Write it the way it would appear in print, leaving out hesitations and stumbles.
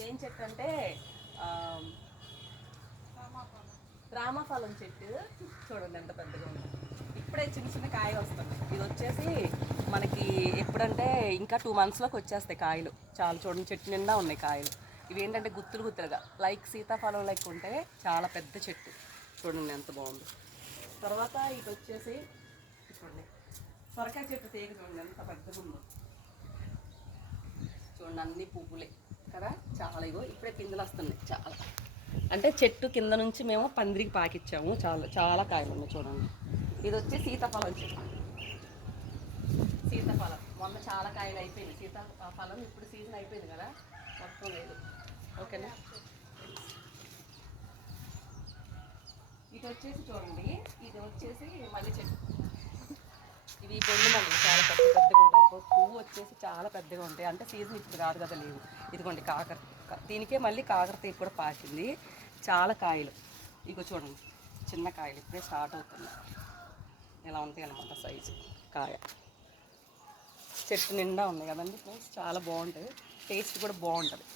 ఇదేం చెట్టు అంటే రామఫలం చెట్టు. చూడండి ఎంత పెద్దగా ఉంది. ఇప్పుడే చిన్న చిన్న కాయలు వస్తున్నాయి. ఇది వచ్చేసి మనకి ఎప్పుడంటే ఇంకా 2 monthsలోకి వచ్చేస్తాయి కాయలు. చాలా చూడండి చెట్టు నిండా ఉన్నాయి కాయలు. ఇవి ఏంటంటే గుత్తులు గుత్తులుగా లైక్ సీతాఫలం లెక్క ఉంటే చాలా పెద్ద చెట్టు. చూడండి ఎంత బాగుంది. తర్వాత ఇది వచ్చేసి చూడండి సొరకాయ చెట్టు తీగ చూడండి ఎంత పెద్దగా ఉందో. చూడండి అన్ని పువ్వులే కదా, చాలా. ఇగో ఇప్పుడే పిందెలు వస్తున్నాయి చాలా. అంటే చెట్టు కింద నుంచి మేము పందిరికి పాకిచ్చాము. చాలా చాలా కాయలు ఉన్నాయి చూడండి. ఇది వచ్చి సీతాఫలం చెట్టు. సీతాఫలం మొన్న చాలా కాయలు అయిపోయింది. సీతాఫలం ఇప్పుడు సీజన్ అయిపోయింది కదా, మొత్తం లేదు. ఓకేనా. ఇది వచ్చేసి చూడండి, ఇది వచ్చేసి మల్లి చెట్టు. ఇవి బొండు మల్లి చాలా పెద్ద పెద్దగా ఉంటాయి. పువ్వు వచ్చేసి చాలా పెద్దగా ఉంటాయి. అంటే సీజన్ ఇప్పుడు కాదు కదా, లేవు. ఇదిగోండి కాకర, దీనికే మళ్ళీ కాకర తీగ కూడా పాకింది. చాలా కాయలు. ఇగో చూడండి చిన్న కాయలు ఇప్పుడే స్టార్ట్ అవుతున్నాయి. ఇలా ఉంటాయి అన్నమాట సైజు కాయ. చెట్టు నిండా ఉన్నాయి కదండి ఫ్రెండ్స్, చాలా బాగుంటుంది. టేస్ట్ కూడా బాగుంటుంది.